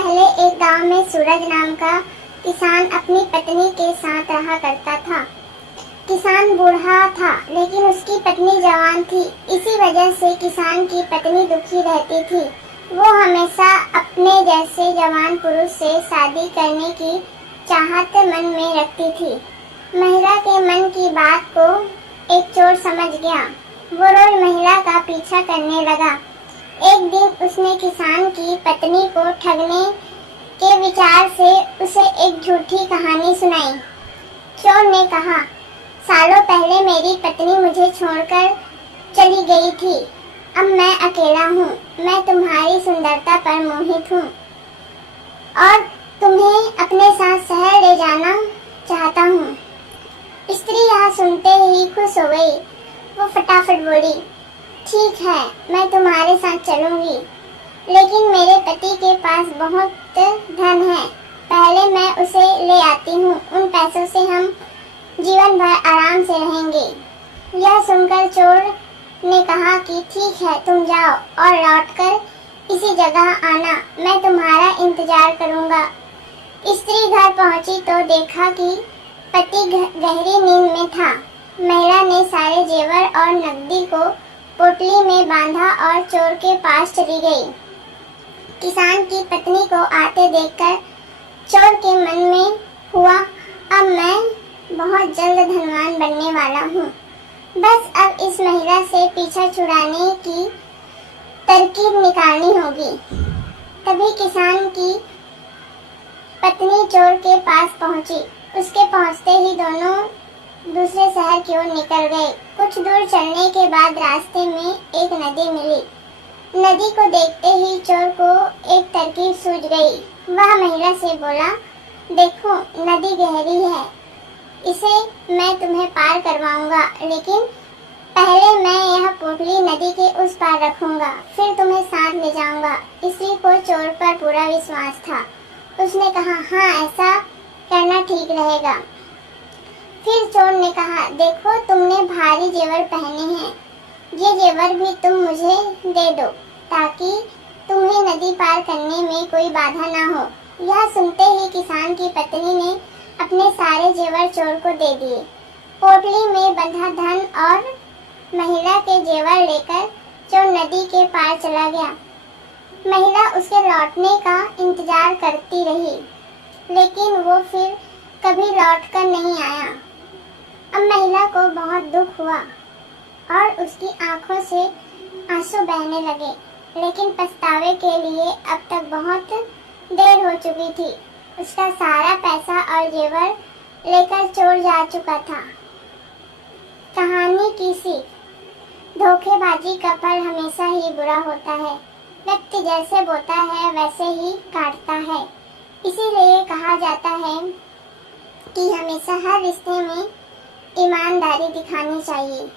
पहले एक गांव में सूरज नाम का किसान अपनी पत्नी के साथ रहा करता था। किसान बूढ़ा था लेकिन उसकी पत्नी जवान थी। इसी वजह से किसान की पत्नी दुखी रहती थी। वो हमेशा अपने जैसे जवान पुरुष से शादी करने की चाहत मन में रखती थी। महिला के मन की बात को एक चोर समझ गया। वो रोज महिला का पीछा करने लगा। एक दिन उसने किसान की पत्नी को ठगने के विचार से उसे एक झूठी कहानी सुनाई। चोर ने कहा, सालों पहले मेरी पत्नी मुझे छोड़कर चली गई थी। अब मैं अकेला हूँ। मैं तुम्हारी सुंदरता पर मोहित हूँ और तुम्हें अपने साथ शहर ले जाना चाहता हूँ। स्त्री यह सुनते ही खुश हो गई। वो फटाफट बोली, ठीक है, मैं तुम्हारे साथ चलूंगी, लेकिन मेरे पति के पास बहुत धन है। पहले मैं उसे ले आती हूँ। उन पैसों से हम जीवन भर आराम से रहेंगे। यह सुनकर चोर ने कहा कि ठीक है, तुम जाओ और लौटकर इसी जगह आना। मैं तुम्हारा इंतजार करूंगा। स्त्री घर पहुंची तो देखा कि पति गहरी नींद में था। महिला ने सारे जेवर और नकदी को पोटली में बांधा और चोर के पास चली गई। किसान की पत्नी को आते देखकर चोर के मन में हुआ, अब मैं बहुत जल्द धनवान बनने वाला हूँ। बस अब इस महिला से पीछा छुड़ाने की तरकीब निकालनी होगी। तभी किसान की पत्नी चोर के पास पहुंची। उसके पहुंचते ही दोनों दूसरे शहर की ओर निकल गए। कुछ दूर चलने के बाद रास्ते में एक नदी मिली। नदी को देखते ही चोर को एक तरकीब सूझ गई। वह महिला से बोला, देखो नदी गहरी है, इसे मैं तुम्हें पार करवाऊंगा, लेकिन पहले मैं यह पोटली नदी के उस पार रखूंगा, फिर तुम्हें साथ ले जाऊंगा। इसी को चोर पर पूरा विश्वास था। उसने कहा, हाँ, ऐसा करना ठीक रहेगा। फिर चोर ने कहा, देखो तुमने भारी जेवर पहने हैं, ये जेवर भी तुम मुझे दे दो ताकि तुम्हें नदी पार करने में कोई बाधा ना हो। यह सुनते ही किसान की पत्नी ने अपने सारे जेवर चोर को दे दिए। पोटली में बंधा धन और महिला के जेवर लेकर चोर नदी के पार चला गया। महिला उसके लौटने का इंतजार करती रही, लेकिन वो फिर कभी लौटकर नहीं आया। अब महिला को बहुत दुख हुआ और उसकी आंखों से आंसू बहने लगे, लेकिन पछतावे के लिए अब तक बहुत देर हो चुकी थी। उसका सारा पैसा और जेवर लेकर चोर जा चुका था। कहानी की सीख, धोखेबाजी का फल हमेशा ही बुरा होता है। व्यक्ति जैसे बोता है वैसे ही काटता है। इसीलिए कहा जाता है कि हमेशा हर रिश्ते में ईमानदारी दिखानी चाहिए।